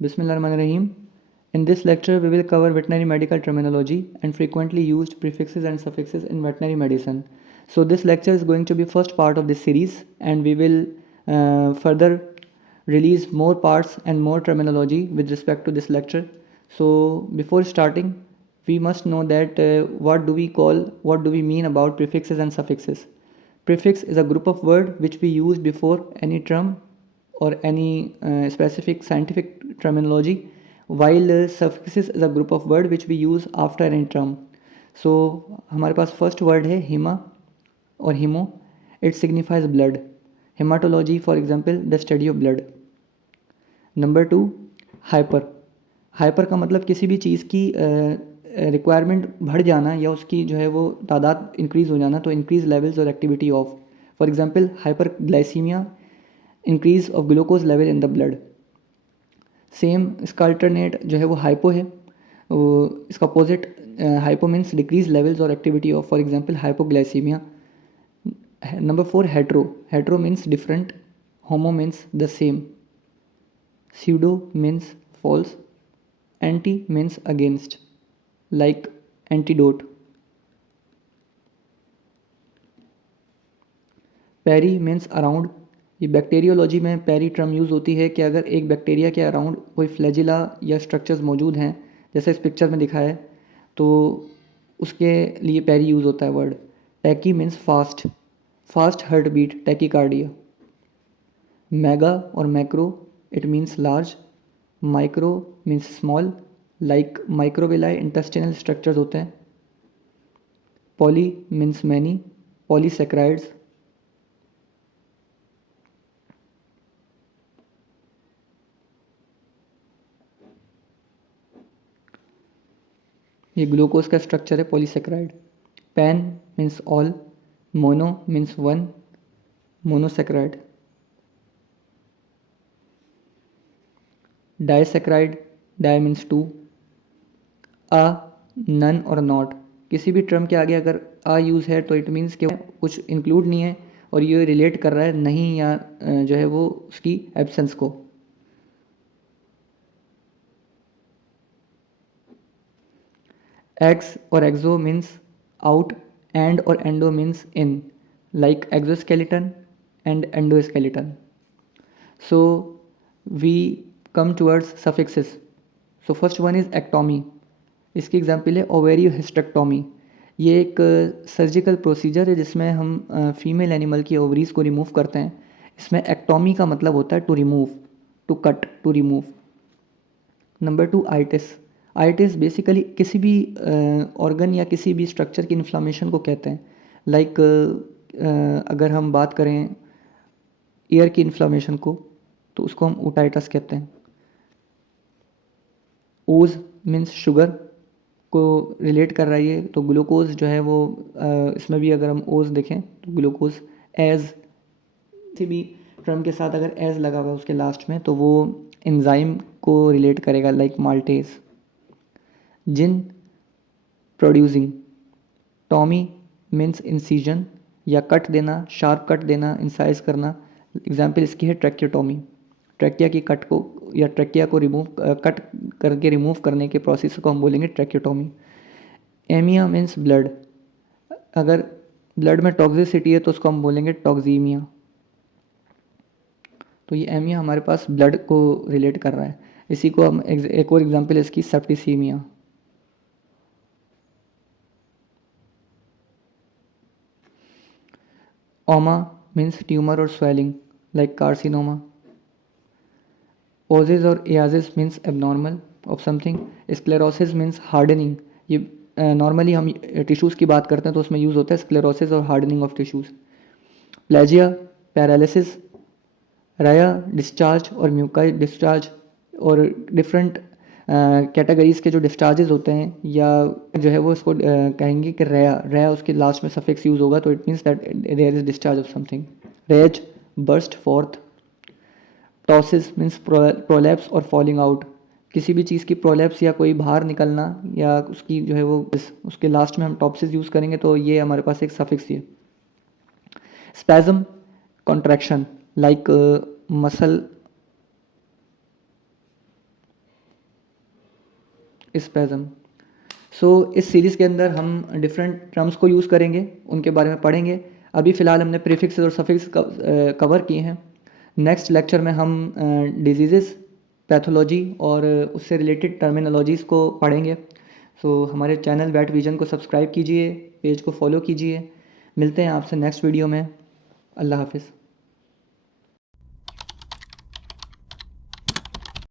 Bismillahirrahmanirrahim. In this lecture, we will cover veterinary medical terminology and frequently used prefixes and suffixes in veterinary medicine. So this lecture is going to be first part of this series, and we will further release more parts and more terminology with respect to this lecture. So before starting, we must know that what do we mean about prefixes and suffixes. Prefix is a group of word which we use before any term or any specific scientific terminology, while suffixes is a group of word which we use after any term. So हमारे पास first word है hema or hemo. It signifies blood. Hematology, for example, the study of blood. Number 2, hyper. Hyper का मतलब किसी भी चीज़ की requirement बढ़ जाना या उसकी जो है वो तादाद इंक्रीज़ हो जाना, तो इंक्रीज लेवल्स और activity of. For example hyperglycaemia, increase of glucose level in the blood. Same इसका अल्टरनेट जो है वो हाइपो है. इसका opposite hypo means decrease levels और activity of, for example hypoglycaemia. Number 4, hetero. Hetero means different, homo means the same, pseudo means false, anti means against, like antidote. Peri means around. ये bacteriology में peri term use होती है कि अगर एक bacteria के around कोई flagella या स्ट्रक्चर्स मौजूद हैं, जैसे इस पिक्चर में दिखा है, तो उसके लिए पेरी यूज़ होता है word. Tachy means fast, fast heart beat, tachycardia. Mega और macro, it means large. Micro means small, like microvilli intestinal structures होते हैं. Poly means many, polysaccharides. ये ग्लूकोज का स्ट्रक्चर है, polysaccharide. Pan means all, mono means one, monosaccharide. Disaccharide, di means two. A, non और not. किसी भी term के आगे अगर आ यूज़ है तो इट मीन्स कि कुछ इंक्लूड नहीं है और ये रिलेट कर रहा है नहीं या जो है वो उसकी एब्सेंस को. एक्स और एक्सो मीन्स आउट, एंड और endo means in, like exoskeleton and endoskeleton. So we come towards suffixes. So first one is ectomy. इसकी एग्जाम्पल है ओवेरियोहिस्टेक्टोमी. ये एक सर्जिकल प्रोसीजर है जिसमें हम फीमेल एनिमल की ओवरीज को रिमूव करते हैं. इसमें एक्टोमी का मतलब होता है to remove, to cut, to remove. Number 2, itis. Itis basically किसी भी ऑर्गन या किसी भी स्ट्रक्चर की इन्फ्लामेशन को कहते हैं. लाइक अगर हम बात करें ईयर की इन्फ्लामेशन को तो उसको हम ओटाइटस कहते हैं. ओज मीन्स शुगर को रिलेट कर रहा है ये, तो ग्लूकोज जो है वो इसमें भी अगर हम ओज देखें तो ग्लूकोज. एज किसी भी टर्म के साथ अगर एज लगा हुआ है उसके लास्ट में तो वो एंजाइम को रिलेट करेगा, लाइक माल्टेज. जिन, प्रोड्यूसिंग. टॉमी मीन्स इंसीजन या कट देना, शार्प कट देना, इंसाइज करना. एग्जाम्पल इसकी है ट्रैक्योटॉमी. ट्रैकिया की कट को या ट्रैकिया को कट करके रिमूव करने के प्रोसेस को हम बोलेंगे ट्रैक्योटॉमी. एमिया मीन्स ब्लड. अगर ब्लड में टॉक्सिसिटी है तो उसको हम बोलेंगे टॉक्सीमिया. तो ये एमिया हमारे पास ब्लड को रिलेट कर रहा है. इसी को हम एक और एग्जांपल है इसकी सेप्टिसीमिया. ओमा मीन्स ट्यूमर और स्वेलिंग, लाइक कार्सिनोमा. ओजिस और iasis means abnormal of something. Sclerosis means hardening. ये नॉर्मली हम टिश्यूज़ की बात करते हैं तो उसमें यूज़ होता है स्क्लेरोसिस और hardening of tissues. Plegia, paralysis. Raya, discharge और म्यूकाई डिस्चार्ज. और डिफरेंट कैटेगरीज़ के जो डिस्चार्जेस होते हैं या जो है वो इसको कहेंगे कि रेया उसके लास्ट में सफिक्स यूज़ होगा तो it means that there is discharge of something. Rage, burst forth. Ptosis means prolapse और फॉलिंग आउट. किसी भी चीज़ की प्रोलैप्स या कोई बाहर निकलना या उसकी जो है वो उसके लास्ट में हम टॉप्सिस यूज़ करेंगे तो ये हमारे पास एक सफिक्स है। Spasm, contraction like muscle spasm. So इस सीरीज़ के अंदर हम डिफरेंट टर्म्स को यूज़ करेंगे, उनके बारे में पढ़ेंगे। अभी फ़िलहाल हमने प्रीफिक्स और सफिक्स कवर किए हैं। नेक्स्ट लेक्चर में हम डिजीज़, पैथोलॉजी और उससे रिलेटेड टर्मिनोलॉजीज़ को पढ़ेंगे। सो हमारे चैनल वेट विजन को सब्सक्राइब कीजिए, पेज को फॉलो कीजिए। मिलते हैं आपसे नेक्स्ट वीडियो में। अल्लाह हाफ़िज़।